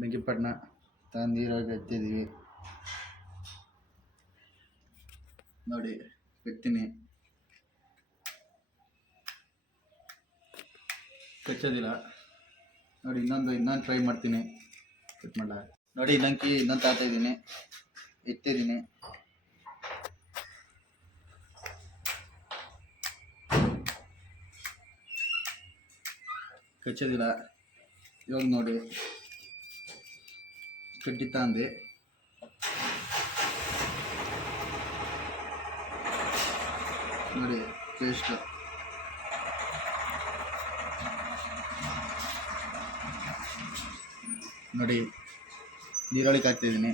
ಬೆಂಕಿಪಟ್ಟಣ ನೀರಾಗಿ ಎತ್ತಿದ್ದೀವಿ ನೋಡಿ. ಎತ್ತೀನಿ, ಕಚ್ಚೋದಿಲ್ಲ ನೋಡಿ. ಇನ್ನೊಂದು ಟ್ರೈ ಮಾಡ್ತೀನಿ, ಕಟ್ ಮಾಡಲ ನೋಡಿ. ಇನ್ನೊಂದು ತಾಗ್ತಾಯಿದ್ದೀನಿ, ಎತ್ತಿದ್ದೀನಿ. ಕಚ್ಚೋದಿಲ್ಲ. ಇವಾಗ ನೋಡಿ, ಕಡ್ಡಿ ತಂದೆ ನೋಡಿ ಟೇಸ್ಟ್ ನೋಡಿ. ನೀರೊಳಗೆ ಹಾಕ್ತಿದ್ದೀನಿ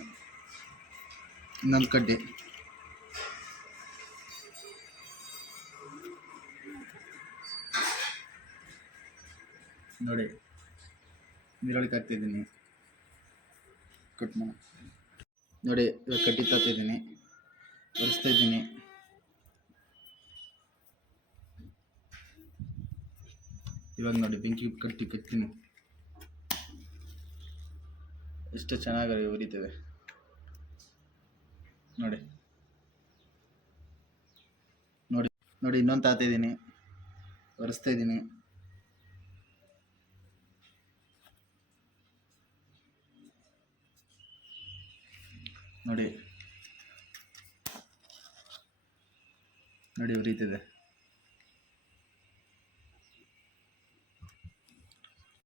ಇನ್ನೊಂದು ಕಡ್ಡಿ ನೋಡಿ. ನೀರೊಳಗೆ ಹಾಕ್ತಿದ್ದೀನಿ, ಕಟ್ ಮಾಡಿ ನೋಡಿ. ಇವಾಗ ಕಡ್ಡಿ ತಾಗ್ತಿದ್ದೀನಿ, ಒರೆಸ್ತಾಯಿದ್ದೀನಿ. ಇವಾಗ ನೋಡಿ ಬೆಂಕಿ ಕಟ್ತೀನಿ, ಎಷ್ಟು ಚೆನ್ನಾಗಿ ಉರಿತೇವೆ ನೋಡಿ. ನೋಡಿ ನೋಡಿ ಇನ್ನೊಂದು ತಾಗ್ತಾಯಿದ್ದೀನಿ, ಒರೆಸ್ತಾಯಿದ್ದೀನಿ. ನೋಡಿ ನೋಡಿ ಉರಿತಿದೆ.